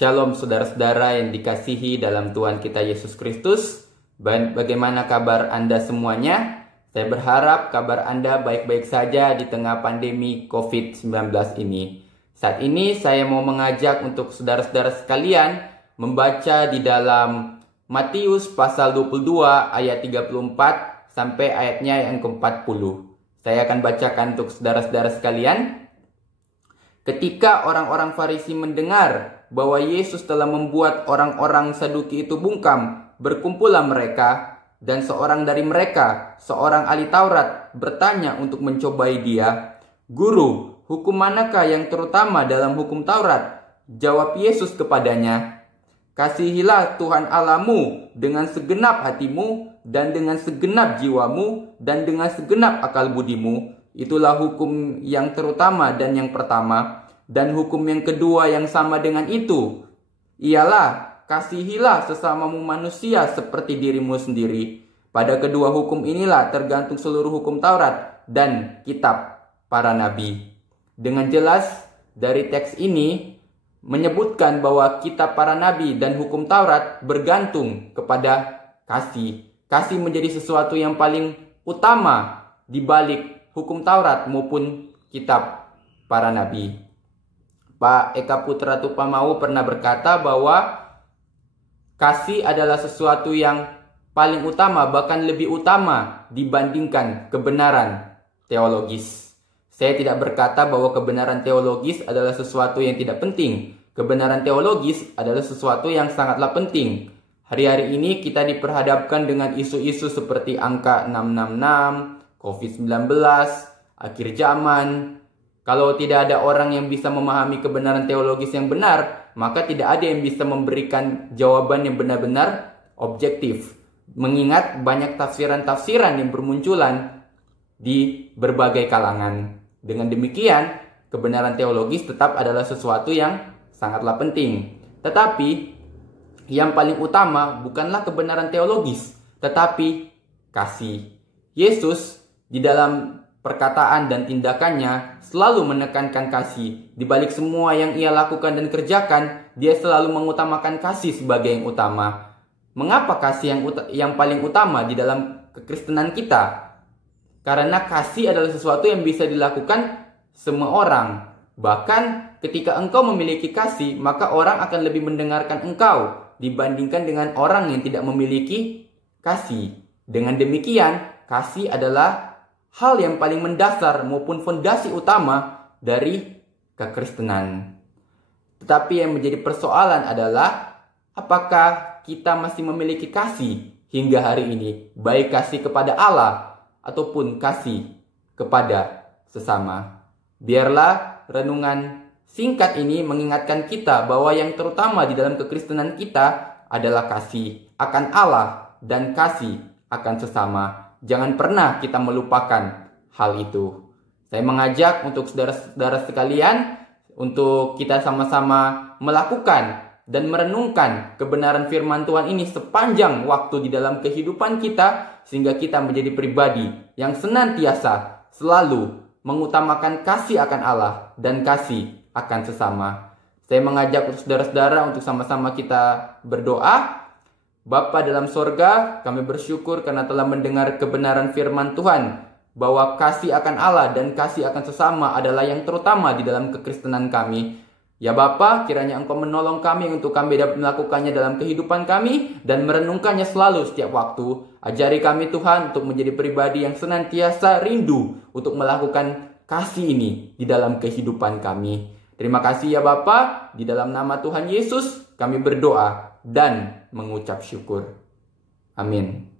Shalom saudara-saudara yang dikasihi dalam Tuhan kita Yesus Kristus. Bagaimana kabar Anda semuanya? Saya berharap kabar Anda baik-baik saja di tengah pandemi COVID-19 ini. Saat ini saya mau mengajak untuk saudara-saudara sekalian membaca di dalam Matius pasal 22 ayat 34 sampai ayatnya yang ke-40. Saya akan bacakan untuk saudara-saudara sekalian. Ketika orang-orang Farisi mendengar bahwa Yesus telah membuat orang-orang Saduki itu bungkam, berkumpullah mereka, dan seorang dari mereka, seorang ahli Taurat, bertanya untuk mencobai dia, "Guru, hukum manakah yang terutama dalam hukum Taurat?" Jawab Yesus kepadanya, "Kasihilah Tuhan Allahmu dengan segenap hatimu, dan dengan segenap jiwamu, dan dengan segenap akal budimu." Itulah hukum yang terutama dan yang pertama. Dan hukum yang kedua yang sama dengan itu ialah, kasihilah sesamamu manusia seperti dirimu sendiri. Pada kedua hukum inilah tergantung seluruh hukum Taurat dan kitab para nabi. Dengan jelas dari teks ini menyebutkan bahwa kitab para nabi dan hukum Taurat bergantung kepada kasih. Kasih menjadi sesuatu yang paling utama di balik hukum Taurat maupun kitab para nabi. Pak Eka Putra Tupamau pernah berkata bahwa kasih adalah sesuatu yang paling utama, bahkan lebih utama dibandingkan kebenaran teologis. Saya tidak berkata bahwa kebenaran teologis adalah sesuatu yang tidak penting. Kebenaran teologis adalah sesuatu yang sangatlah penting. Hari-hari ini kita diperhadapkan dengan isu-isu seperti angka 666, COVID-19, akhir zaman. Kalau tidak ada orang yang bisa memahami kebenaran teologis yang benar, maka tidak ada yang bisa memberikan jawaban yang benar-benar objektif. Mengingat banyak tafsiran-tafsiran yang bermunculan di berbagai kalangan. Dengan demikian, kebenaran teologis tetap adalah sesuatu yang sangatlah penting. Tetapi, yang paling utama bukanlah kebenaran teologis, tetapi kasih. Yesus di dalam perkataan dan tindakannya selalu menekankan kasih. Di balik semua yang ia lakukan dan kerjakan, dia selalu mengutamakan kasih sebagai yang utama. Mengapa kasih yang paling utama di dalam kekristenan kita? Karena kasih adalah sesuatu yang bisa dilakukan semua orang. Bahkan ketika engkau memiliki kasih, maka orang akan lebih mendengarkan engkau dibandingkan dengan orang yang tidak memiliki kasih. Dengan demikian, kasih adalah hal yang paling mendasar maupun fondasi utama dari kekristenan. Tetapi yang menjadi persoalan adalah, apakah kita masih memiliki kasih hingga hari ini? Baik kasih kepada Allah ataupun kasih kepada sesama. Biarlah renungan singkat ini mengingatkan kita bahwa yang terutama di dalam kekristenan kita adalah kasih akan Allah dan kasih akan sesama. Jangan pernah kita melupakan hal itu. Saya mengajak untuk saudara-saudara sekalian untuk kita sama-sama melakukan dan merenungkan kebenaran firman Tuhan ini sepanjang waktu di dalam kehidupan kita, sehingga kita menjadi pribadi yang senantiasa selalu mengutamakan kasih akan Allah dan kasih akan sesama. Saya mengajak untuk saudara-saudara untuk sama-sama kita berdoa. Bapa dalam sorga, kami bersyukur karena telah mendengar kebenaran firman Tuhan, bahwa kasih akan Allah dan kasih akan sesama adalah yang terutama di dalam kekristenan kami. Ya Bapa, kiranya Engkau menolong kami untuk kami dapat melakukannya dalam kehidupan kami dan merenungkannya selalu setiap waktu. Ajari kami Tuhan untuk menjadi pribadi yang senantiasa rindu untuk melakukan kasih ini di dalam kehidupan kami. Terima kasih ya Bapa, di dalam nama Tuhan Yesus kami berdoa dan mengucap syukur. Amin.